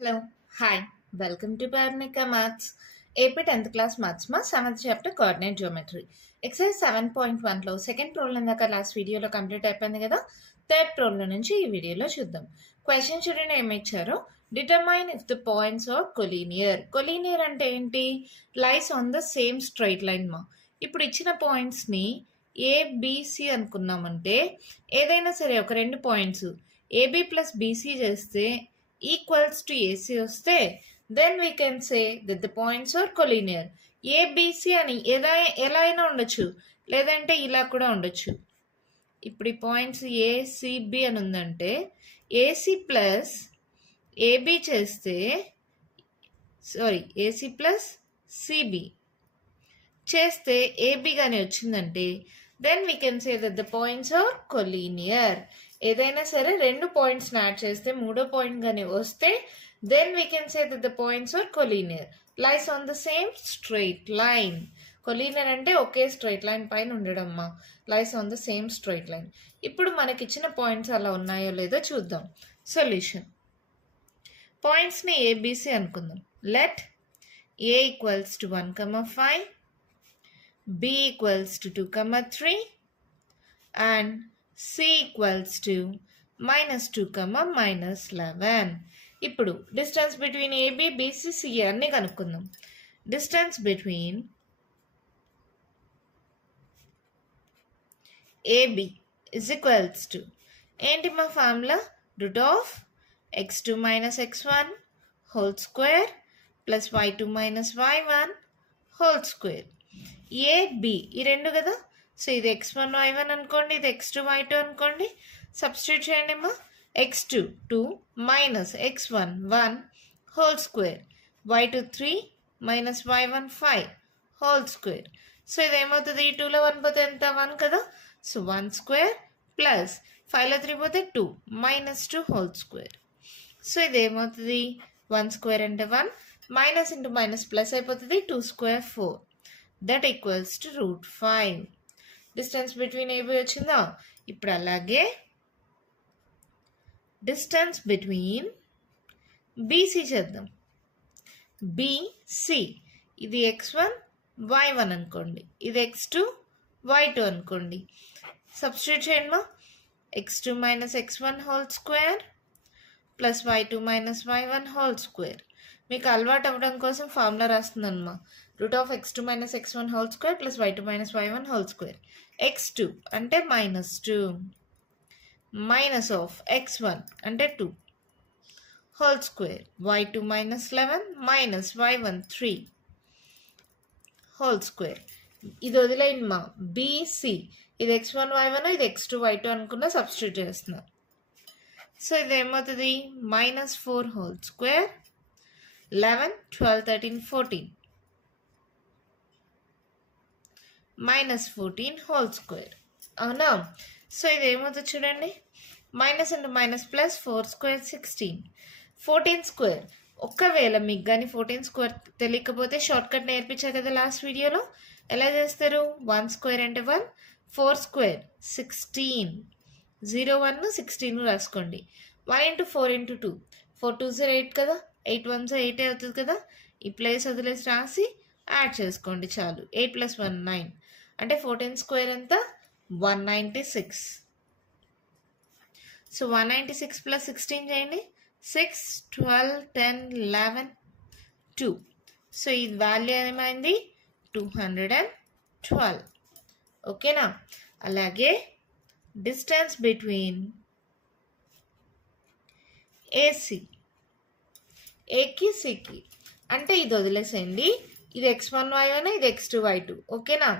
Hello. Hi. Welcome to Parnika Maths. AP 10th class Maths మా 7th chapter coordinate geometry. Exercise 7.1లో second problem దాకా last వీడియోలో complete అయిపోయింది కదా. Third problem నుంచి ఈ వీడియోలో చూద్దాం. క్వశ్చన్ చూడండి ఏమి ఇచ్చారో. Determine if the points are collinear. Collinear అంటే ఏంటి? Lies on the same straight line మా. ఇప్పుడు ఇచ్చిన పాయింట్స్ని ఏబిసి అనుకున్నామంటే ఏదైనా సరే ఒక రెండు పాయింట్స్ ఏబి ప్లస్ బీసీ చేస్తే ఈక్వల్స్ టు ఏసీ వస్తే then we can say that the points are collinear. ABC అని ఎలా అయినా ఉండొచ్చు, లేదంటే ఇలా కూడా ఉండొచ్చు. ఇప్పుడు ఈ పాయింట్స్ ఏసిబి అని ఉందంటే ఏసీ ప్లస్ ఏబి చేస్తే ఏసీ ప్లస్ సిబి చేస్తే ఏబి కానీ వచ్చిందంటే then we can say that the points are collinear. ఏదైనా సరే రెండు పాయింట్స్ యాడ్ చేస్తే మూడో పాయింట్ కానీ వస్తే then we can say that the points are collinear. Lies on the same straight line. Collinear అంటే ఒకే స్ట్రైట్ లైన్ పైన ఉండడమ్మా. లైస్ on the same straight line. ఇప్పుడు మనకి ఇచ్చిన పాయింట్స్ అలా ఉన్నాయో లేదో చూద్దాం. సొల్యూషన్. పాయింట్స్ని ఏబిసి అనుకుందాం. Let A equals to 1,5, b equals to 2, 3 and c equals to -2, -11. ఇప్పుడు distance between AB BC CA అన్ని కనుక్కుందాం. Distance between AB is equals to ఏంటి మా formula? Root of x2 - x1 whole square plus y2 - y1 whole square. AB ఈ రెండు కదా. So ఇది x1 y1 అనుకోండి, ఇది x2 y2 అనుకోండి. సబ్స్టిట్యూట్ చేయండి అమ్మా. x2 2 minus x1 1 whole square, y2 3 minus y1 5 whole square. So ఇది ఏమవుతుంది? 2లో 1 పోతే ఎంత? 1 కదా. సో 1 స్క్వేర్ ప్లస్ 5లో 3 పోతే 2 -2 హోల్ స్క్వేర్. సో ఇది ఏమవుతుంది? 1 స్క్వేర్ అంటే 1, మైనస్ ఇంటూ మైనస్ ప్లస్ అయిపోతుంది. 2 square 4. That equals to √5. Distance between AB వచ్చిందా? ఇప్పుడు అలాగే డిస్టెన్స్ బిట్వీన్ బీసీ చేద్దాం. బీసీ ఇది x1 y1 అనుకోండి, ఇది x2 y2 అనుకోండి. సబ్స్టిట్యూట్ చేయండి మా. x2 - x1 whole square plus y2 - y1 whole square. మీకు అలవాటు అవ్వడం కోసం formula రాస్తుందమ్మా. Route of x2 - x1 whole square plus y2 - y1 whole square. x2 అంటే -2 మైనస్ ఆఫ్ x1 అంటే 2 whole square, y2 - 11 minus y1 3 whole square. ఇది వదిలేయండి మా. BC ఇది x1 y1, ఇది x2 y2 అనుకున్న సబ్స్టిట్యూట్ చేస్తున్నా. సో ఇది ఏమవుతుంది? -4 హోల్ స్క్వేర్ 11 12 13 14 -14 హోల్ స్క్వేర్. అవునా? సో ఇది ఏమవుతుంది చూడండి. Minus into minus plus 4 square 16 14 square. ఒక్కవేళ మీకు కానీ 14 స్క్వేర్ తెలియకపోతే షార్ట్ కట్ నేర్పించా కదా లాస్ట్ వీడియోలో. ఎలా చేస్తారు? 1 స్క్వేర్ అంటే 1, 4 స్క్వేర్ 16, 0 1 16 రాసుకోండి. 1 ఇంటూ 4 ఇంటూ 2 4 2s 8 కదా, 8 1s 8 అవుతుంది కదా. ఈ ప్లేస్ వదిలేసి రాసి యాడ్ చేసుకోండి చాలు. 8 + 1 9 అంటే 14 స్క్వేర్ ఎంత? 196. సో 196 ప్లస్ 16 చేయండి. 6 12 10 11 2. సో ఈ వాల్యూ ఏమైంది? 212. ఓకేనా? అలాగే డిస్టెన్స్ బిట్వీన్ ఏసీ ఏకి సికి అంటే ఇది వదిలేసేయండి. ఇది x1 y1, ఇది x2 y2. ఓకేనా?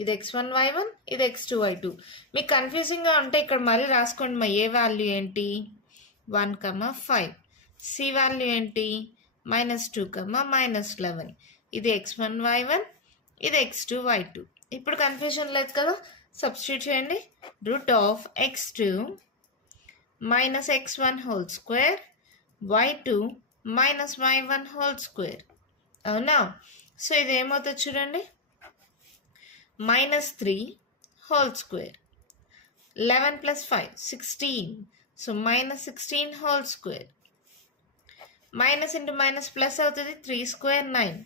ఇది x1 y1, ఇది x2 y2. మీకు కన్ఫ్యూజింగ్గా ఉంటే ఇక్కడ మళ్ళీ రాసుకోండి. మా ఏ వాల్యూ ఏంటి? 1, 5. సి వాల్యూ ఏంటి? -2, -11. ఇది x1 y1, ఇది x2 y2. ఇప్పుడు కన్ఫ్యూజన్ లేదు కదా. సబ్స్టిట్యూట్ చేయండి. Route of x2 - x1 whole square y2 - y1 whole square. అవునా? సో ఇది ఏమవుతుంది చూడండి. -3 whole square 11 + 5 16. So -16 whole square minus into minus plus అవుతుంది 3 square 9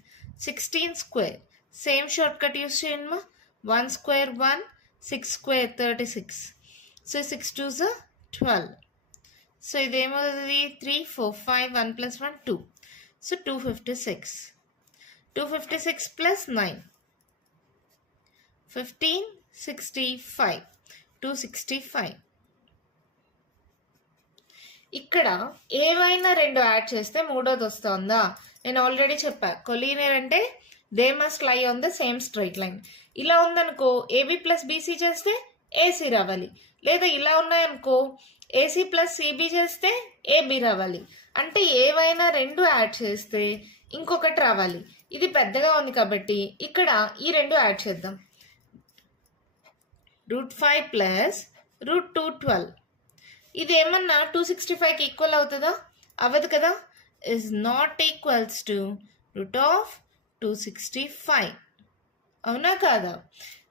16 square same short cut use చేయండి మా 1 square 1 6 square 36 so 6 2s 12 so ఇదేమవుతుంది 3 4 5 1 plus 1 2 so 256 plus 9 15 65 265 ఇక్కడ ఏవైనా రెండు యాడ్ చేస్తే మూడోది వస్తుందా నేను ఆల్రెడీ చెప్పా కొలీనియర్ అంటే they must lie on the same straight line ఇలా ఉందనుకో ఏబి ప్లస్ బీసీ చేస్తే ఏసీ రావాలి లేదా ఇలా ఉన్నాయనుకో ఏసీ ప్లస్ సిబి చేస్తే ఏబి రావాలి అంటే ఏవైనా రెండు యాడ్ చేస్తే ఇంకొకటి రావాలి ఇది పెద్దగా ఉంది కాబట్టి ఇక్కడ ఈ రెండు యాడ్ చేద్దాం √5 ప్లస్ √2 12 ఇది ఏమన్నా 265కి ఈక్వల్ అవుతుందా అవ్వదు కదా ఇస్ నాట్ ఈక్వల్స్ టు √265 అవునా కాదా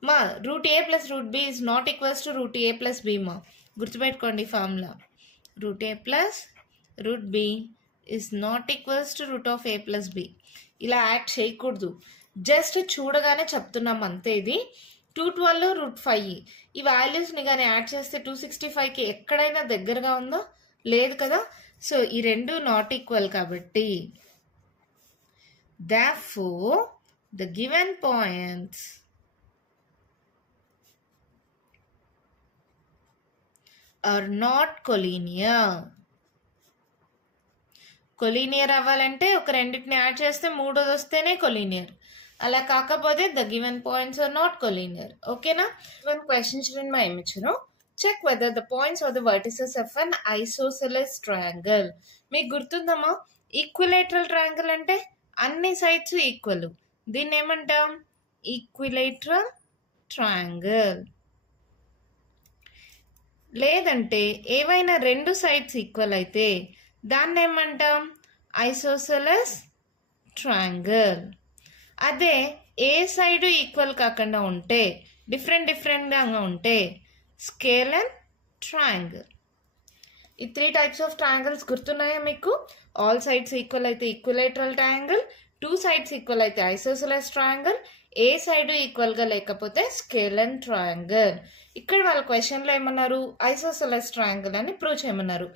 మా √a plus √b is not equals to √a plus b మా గుర్తుపెట్టుకోండి formula √a plus √b is not equals to √a plus b ఇలా యాడ్ చేయకూడదు జస్ట్ చూడగానే చెప్తున్నాం అంతే ఇది 212 √5 ఈ వాల్యూస్ని కానీ యాడ్ చేస్తే 265కి ఎక్కడైనా దగ్గరగా ఉందో లేదు కదా సో ఈ రెండు నాట్ ఈక్వల్ కాబట్టి therefore the given points are not collinear collinear అవ్వాలంటే ఒక రెండింటిని యాడ్ చేస్తే మూడోది వస్తేనే కొలీనియర్ అలా కాకపోతే the given points are not collinear ఓకేనా గివెన్ క్వశ్చన్ చూడండి మా ఏమి ఇచ్చారు check whether the points are the vertices of an isosceles triangle మీకు గుర్తుందమ్మా ఈక్విలేటరల్ ట్రయాంగిల్ అంటే అన్ని సైడ్స్ ఈక్వల్ దీన్ని ఏమంటాం ఈక్విలేటరల్ ట్రయాంగిల్ లేదంటే ఏవైనా రెండు సైడ్స్ ఈక్వల్ అయితే దాన్ని ఏమంటాం ఐసోసెలస్ ట్రయాంగిల్ అదే ఏ సైడ్ ఈక్వల్ కాకుండా ఉంటే డిఫరెంట్గా ఉంటే స్కేలర్ ట్రయాంగిల్ ఈ 3 టైప్స్ ఆఫ్ ట్రయాంగిల్స్ గుర్తున్నాయా మీకు ఆల్ సైడ్స్ ఈక్వల్ అయితే ఈక్విలేటరల్ ట్రయాంగిల్ 2 సైడ్స్ ఈక్వల్ అయితే ఐసోసెలస్ ట్రయాంగిల్ ఏ సైడ్ ఈక్వల్గా లేకపోతే స్కేలర్ ట్రయాంగిల్ ఇక్కడ వాళ్ళ క్వశ్చన్లో ఏమన్నారు ఐసోసెలస్ ట్రయాంగిల్ అని ప్రూవ్ చేయమన్నారు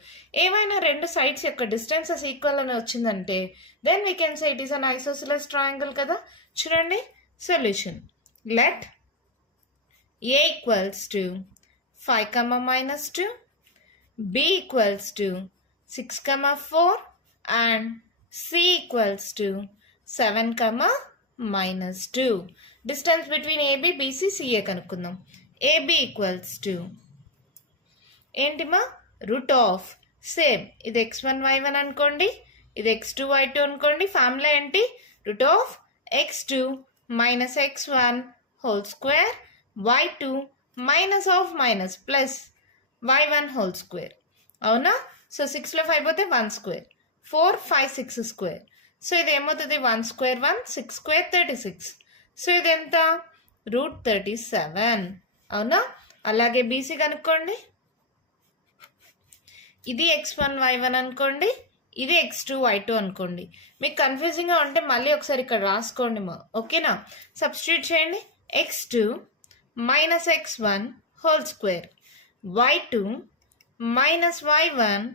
ఏమైనా రెండు సైడ్స్ యొక్క డిస్టెన్సెస్ ఈక్వల్ అని వచ్చిందంటే then we can say it is an isosceles triangle కదా చూడండి solution let A equals to 5, -2 b equals to 6, 4 and c equals to 7, -2 distance between AB, BC, CA కనుక్కుందాం AB equals to ఏంటి మా root of same ఇది x1 y1 అనుకోండి ఇది x2 y2 అనుకోండి formula ఏంటి route of x2 - x1 whole square y2 minus of minus plus y1 whole square అవునా so 6లో 5 పోతే 1 స్క్వేర్ 4 5 6 స్క్వేర్ సో ఇది ఏమవుతుంది 1 స్క్వేర్ 1 6 స్క్వేర్ 36 సో ఇది ఎంత √37 అవునా అలాగే బీసీ కనుక్కోండి ఇది x1 y1 అనుకోండి ఇది x2 y2 అనుకోండి మీకు కన్ఫ్యూజింగ్గా ఉంటే మళ్ళీ ఒకసారి ఇక్కడ రాసుకోండి మా ఓకేనా సబ్స్టిట్యూట్ చేయండి x2 - x1 whole square y2 - y1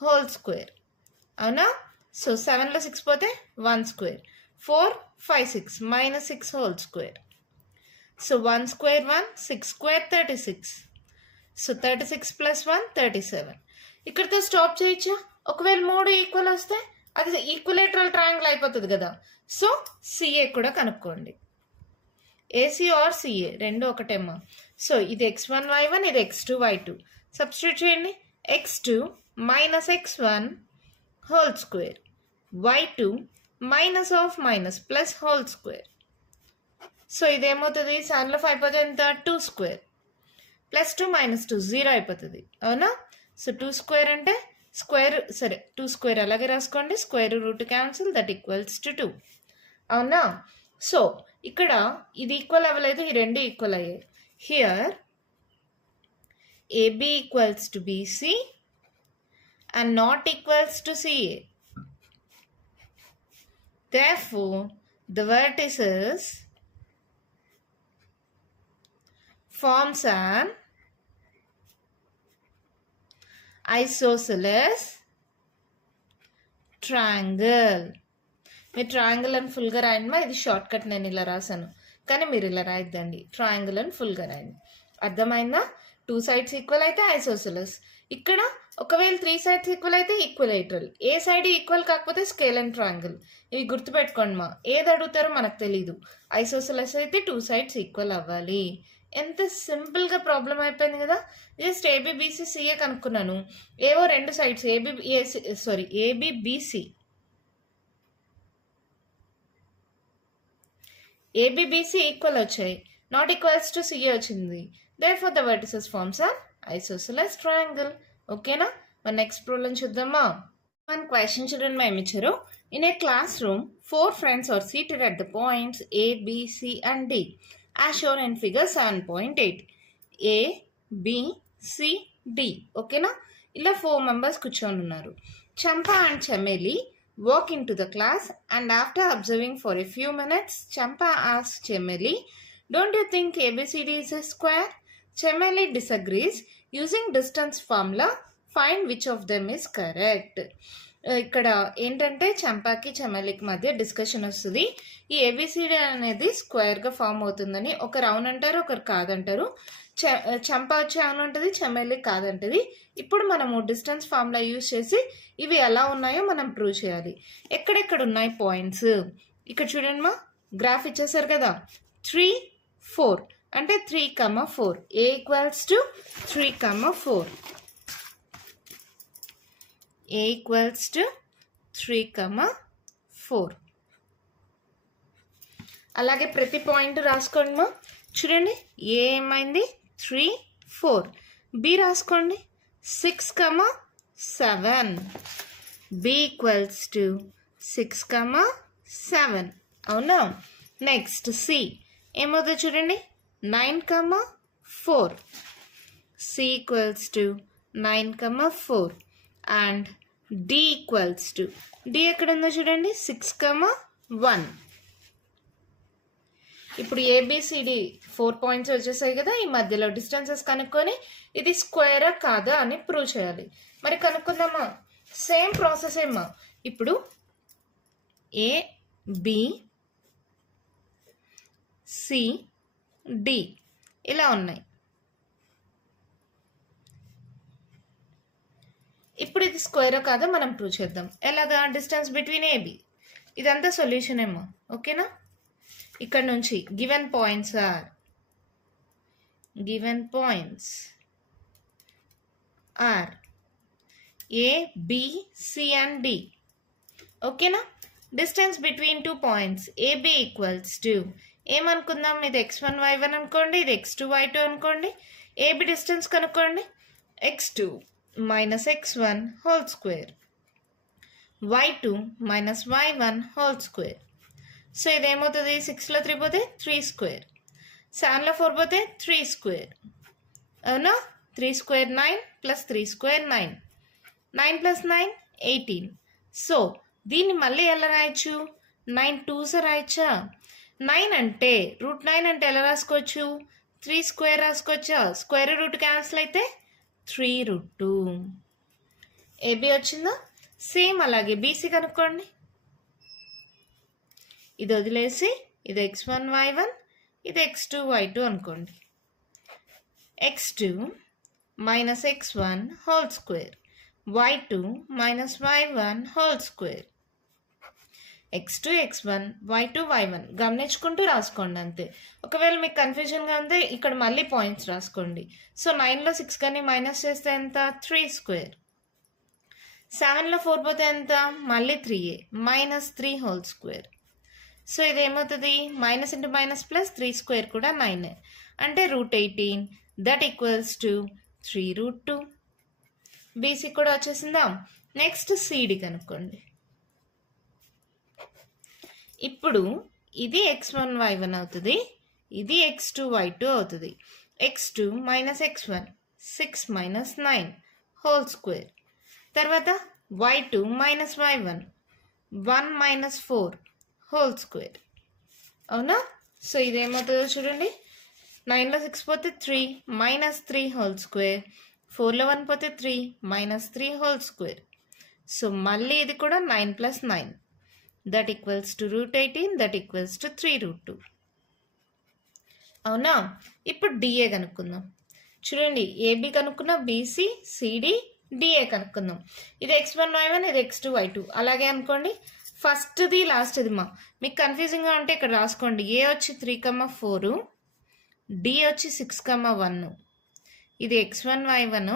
whole square అవునా సో 7లో 6 పోతే 1 square 4 5 6 -6 whole square so 1 square 1 6 square 36 so 36 + 1 37 ఇక్కడితో స్టాప్ చేయొచ్చా ఒకవేళ 3 ఈక్వల్ వస్తే అది ఈక్విలేటరల్ ట్రయాంగిల్ అయిపోతుంది కదా సో సిఏ కూడా కనుక్కోండి ఏసీ ఆర్ సిఏ రెండు ఒకటేమ్మా సో ఇది x1 y1 ఇది x2 y2 సబ్స్టిట్యూట్ చేయండి x2 - x1 whole square y2 minus of minus plus whole square so ఇదేమవుతుంది 7లో 5 పోతే ఎంత 2 స్క్వేర్ +2 - 2 0 అయిపోతుంది అవునా సో 2 స్క్వేర్ అంటే స్క్వేర్ సరే 2 స్క్వేర్ అలాగే రాసుకోండి square root cancel that equals to 2 అవునా సో ఇక్కడ ఇది ఈక్వల్ అవ్వలేదు ఈ రెండు ఈక్వల్ అయ్యాయి here AB equals to BC and not equals to CA Therefore, the vertices forms an isosceles triangle. మీరు ట్రయాంగిల్ అని ఫుల్గా రాయండి. ఇది షార్ట్ కట్, నేను ఇలా రాశాను, కానీ మీరు ఇలా రాయద్దండి. ట్రయాంగిల్ అని ఫుల్గా రాయండి. అర్థమైందా? 2 sides ఈక్వల్ అయితే ఐసోసెలస్. ఇక్కడ ఒకవేళ 3 sides ఈక్వల్ అయితే ఈక్వలేటరల్. ఏ సైడ్ ఈక్వల్ కాకపోతే స్కేల్ అండ్ ట్రయాంగిల్. ఇవి గుర్తుపెట్టుకోండి మా. ఏది అడుగుతారో మనకు తెలీదు. ఐసోసెలస్ అయితే 2 sides ఈక్వల్ అవ్వాలి. ఎంత సింపుల్గా ప్రాబ్లం అయిపోయింది కదా. జస్ట్ ఏబిబిసిఏ కనుక్కున్నాను. ఏవో 2 sides ఏబిబిసి ఈక్వల్ వచ్చాయి, నాట్ ఈక్వల్స్ టు సిఏ వచ్చింది. Therefore, the vertices forms an isosceles triangle. ఓకేనా? మన నెక్స్ట్ ప్రాబ్లం చూద్దామా? మన క్వశ్చన్ చూడండి మేము ఇచ్చారు. In a class room 4 friends are seated at the points A, B, C and D as shown in figure 7.8. A, B, C, D. ఓకేనా? ఇలా 4 members కూర్చొని ఉన్నారు. చంపా and Chameli walk into the class and after observing for a few minutes, Champa asks Chemeli, "Don't you think ABCD is a square?" Chemeli disagrees. Using distance formula, find which of them is correct. ఇక్కడ ఏంటంటే చంపాకి చమేలికి మధ్య discussion వస్తుంది. ఈ A B C D అనేది స్క్వేర్గా form అవుతుందని ఒకరు అవునంటారు, ఒకరు కాదంటారు. చంపా వచ్చి అవునంటది, చమేలి కాదంటది. ఇప్పుడు మనము డిస్టెన్స్ ఫార్ములా యూజ్ చేసి ఇవి ఎలా ఉన్నాయో మనం ప్రూవ్ చేయాలి. ఎక్కడెక్కడ ఉన్నాయి పాయింట్స్ ఇక్కడ చూడండి మా. గ్రాఫ్ ఇచ్చేసారు కదా. 3, 4 అంటే 3, 4. A equals to 3, 4. A equals to 3, 4. అలాగే ప్రతి పాయింట్ రాసుకోండి మా. చూడండి, ఏ ఏమైంది 3, 4. బి రాసుకోండి 6, 7. B equals to 6, 7. అవునా? నెక్స్ట్ సి ఏమవుతుందో చూడండి 9, 4. C equals to 9, 4. And D equals to, D ఎక్కడ ఉందో చూడండి 6, 1. ఇప్పుడు ఏబిసిడి 4 పాయింట్స్ వచ్చేసాయి కదా. ఈ మధ్యలో డిస్టెన్సెస్ కనుక్కొని ఇది స్క్వేరా కాదా అని ప్రూవ్ చేయాలి. మరి కనుక్కుందామా? సేమ్ ప్రాసెస్ ఏమా. ఇప్పుడు ఏ, బి, సి, డి ఇలా ఉన్నాయి. ఇప్పుడు ఇది స్క్వేరా కాదా మనం ప్రూవ్ చేద్దాం. ఎలాగా? Distance between AB. ఇదంతా సొల్యూషన్ ఏమో. ఓకేనా? ఇక్కడ నుంచి given points are A, B, C and D. ఓకేనా? Distance between 2 points AB equals to ఏమనుకుందాం, ఇది x1 y1 అనుకోండి, ఇది x2 y2 అనుకోండి. ఏబి డిస్టెన్స్ కనుక్కోండి x2 minus x1 whole square, y2 minus y1 whole square. So ఇదేమవుతుంది? 6లో 3 పోతే 3 square, 7లో 4 పోతే 3 square. అవునా? 3 square 9 plus 3 square 9. 9 plus 9 18. So దీన్ని మళ్ళీ ఎలా రాయొచ్చు? 9 2s రాయొచ్చా? 9 అంటే √9 అంటే ఎలా రాసుకోవచ్చు? 3 స్క్వేర్ రాసుకోవచ్చా? స్క్వేర్ రూట్ క్యాన్సిల్ అయితే 3√2. ఏబి వచ్చిందా? సేమ్ అలాగే బీసీ కనుక్కోండి. ఇది వదిలేసి ఇది x1 y1, ఇది x2 y2 అనుకోండి. x2 minus x1 whole square, y2 minus y1 whole square. x2 x1 y2 y1 గమనించుకుంటూ రాసుకోండి అంతే. ఒకవేళ మీకు కన్ఫ్యూజన్గా ఉంటే ఇక్కడ మళ్ళీ పాయింట్స్ రాసుకోండి. సో 9లో 6 కానీ మైనస్ చేస్తే ఎంత? 3 స్క్వేర్. 7లో 4 పోతే ఎంత? మళ్ళీ 3a minus 3 whole square. So ఇదేమవుతుంది? Minus into minus plus 3 square కూడా 9 అంటే √18. That equals to 3√2. బీసీ కూడా వచ్చేసిందా? నెక్స్ట్ సిడి కనుక్కోండి. ఇప్పుడు ఇది x1 y1 అవుతుంది, ఇది x2 y2 అవుతుంది. x2 minus x1 6 minus 9 whole square. తర్వాత y2 minus y1 1 minus 4 whole square. అవునా? సో ఇదేమవుతుందో చూడండి. 9లో 6 పోతే 3 -3 హోల్ స్క్వేర్. 4లో 1 పోతే 3 -3 హోల్ స్క్వేర్. సో మళ్ళీ ఇది కూడా 9 + 9 that equals to √18 that equals to 3√2. అవునా? ఇప్పుడు డిఏ కనుక్కుందాం. చూడండి, ఏబి కనుక్కున్నాం, బీసీ, సిడి, డిఏ కనుక్కుందాం. ఇది x1 y1, ఇది x2 y2. అలాగే అనుకోండి, ఫస్ట్ది లాస్ట్ది మీకు కన్ఫ్యూజింగ్గా ఉంటే ఇక్కడ రాసుకోండి. ఏ వచ్చి 3,4, డి వచ్చి 6,1. ఇది x1 y1,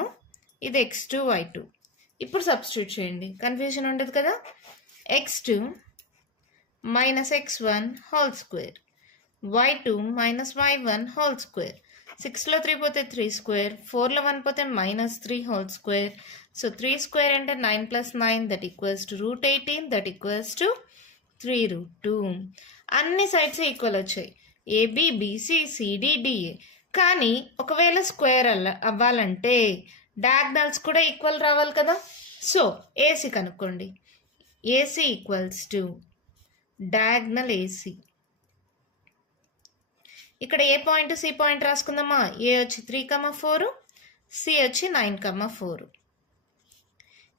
ఇది x2 y2. ఇప్పుడు సబ్స్టిట్యూట్ చేయండి, కన్ఫ్యూజన్ ఉండదు కదా. x2 - x1 whole square, y2 - y1 whole square. 6లో 3 పోతే 3 స్క్వేర్, 4లో 1 పోతే -3 హోల్ స్క్వేర్. సో 3 స్క్వేర్ అంటే 9 + 9 that equals to √18 that equals to 3√2. అన్ని సైడ్స్ ఈక్వల్ వచ్చాయి, ఏబి, బీసీ, సిడి, డిఏ. కానీ ఒకవేళ స్క్వేర్ అవ్వాలంటే డయాగ్నల్స్ కూడా ఈక్వల్ రావాలి కదా. సో ఏసీ కనుక్కోండి. AC equals to diagonal AC. ఇక్కడ ఏ పాయింట్ సి పాయింట్ రాసుకుందామా. ఏ వచ్చి 3,4, సి వచ్చి 9,4.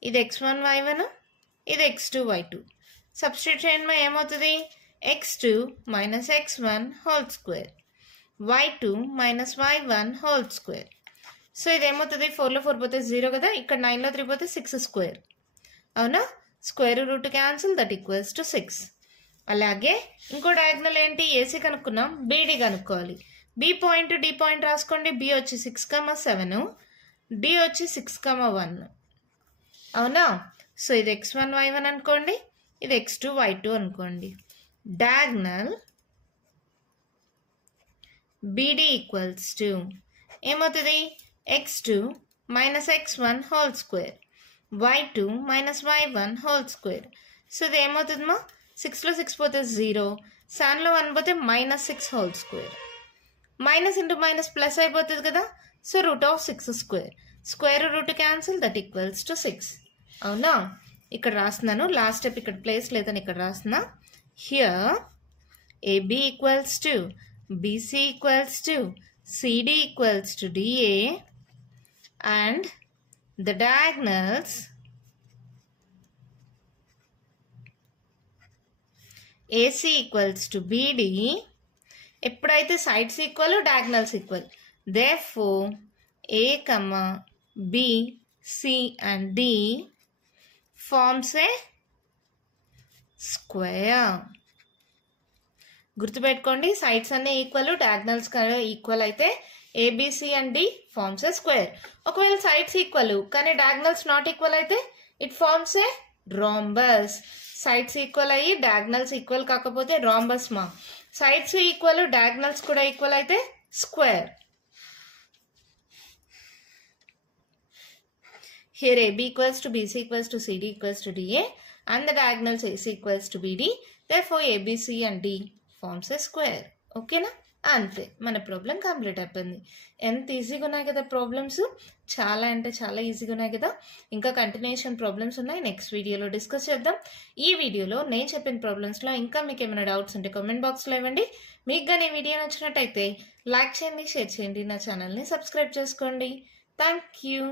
ఇది x1 y1, ఇది x2 y2. సబ్స్టిట్యూట్ చేయండి, ఏమవుతుంది. x2 - x1 whole square, y2 - y1 whole square. So ఇది ఏమవుతుంది, 4లో 4 పోతే 0 కదా. ఇక్కడ 9లో 3 పోతే 6 స్క్వేర్. అవునా? Square root cancel that equals to 6. అలాగే ఇంకో డయాగ్నల్ ఏంటి, ఏసీ కనుక్కున్నాం, బీడీ కనుక్కోవాలి. బి పాయింట్, డి పాయింట్ రాసుకోండి. బి వచ్చి 6,7, డి వచ్చి 6,1. అవునా? సో ఇది x1 y1 అనుకోండి, ఇది x2 y2 అనుకోండి. డయాగ్నల్ బీడీ ఈక్వల్స్ టు ఏమవుతుంది, x2 - x1 whole square, y2 - y1 whole square. So ఇది ఏమవుతుందమ్మా, 6లో 6 పోతే 0, 7లో 1 పోతే -6 whole square. Minus into minus plus అయిపోతుంది కదా. So √6 square, square root cancel that equals to 6. అవునా? ఇక్కడ రాస్తున్నాను, లాస్ట్ స్టెప్ ఇక్కడ ప్లేస్ లేదని ఇక్కడ రాస్తున్నా. Here AB equals to BC equals to CD equals to DA and the diagonals AC equals to BD. ఎప్పుడైతే sides equal, diagonals equal, therefore A, B, C and D forms a square. గుర్తుపెట్టుకోండి, sides అన్నీ equal, diagonals equal అయితే ABC and D forms a square. ఒకవేళ sides equal కానీ diagonals not equal అయితే it forms a rhombus. Sides equal అయ్యి diagonals equal కాకపోతే rhombus sides equal, diagonals కూడా equal అయితే square. Here AB equals to BC equals to CD equals to DA and the diagonals AC equals to BD. Therefore ABC and D forms a square. ఓకేనా? అంతే, మన problem complete అయిపోయింది. ఎంత ఈజీగా ఉన్నాయి కదా ప్రాబ్లమ్స్, చాలా అంటే చాలా ఈజీగా ఉన్నాయి కదా. ఇంకా కంటిన్యూషన్ ప్రాబ్లమ్స్ ఉన్నాయి, నెక్స్ట్ వీడియోలో డిస్కస్ చేద్దాం. ఈ వీడియోలో నేను చెప్పిన ప్రాబ్లమ్స్లో ఇంకా మీకు ఏమైనా డౌట్స్ ఉంటే కామెంట్ బాక్స్లో ఇవ్వండి. మీకు కానీ ఈ వీడియో నచ్చినట్టయితే లైక్ చేయండి, షేర్ చేయండి, నా ఛానల్ని సబ్స్క్రైబ్ చేసుకోండి. Thank you.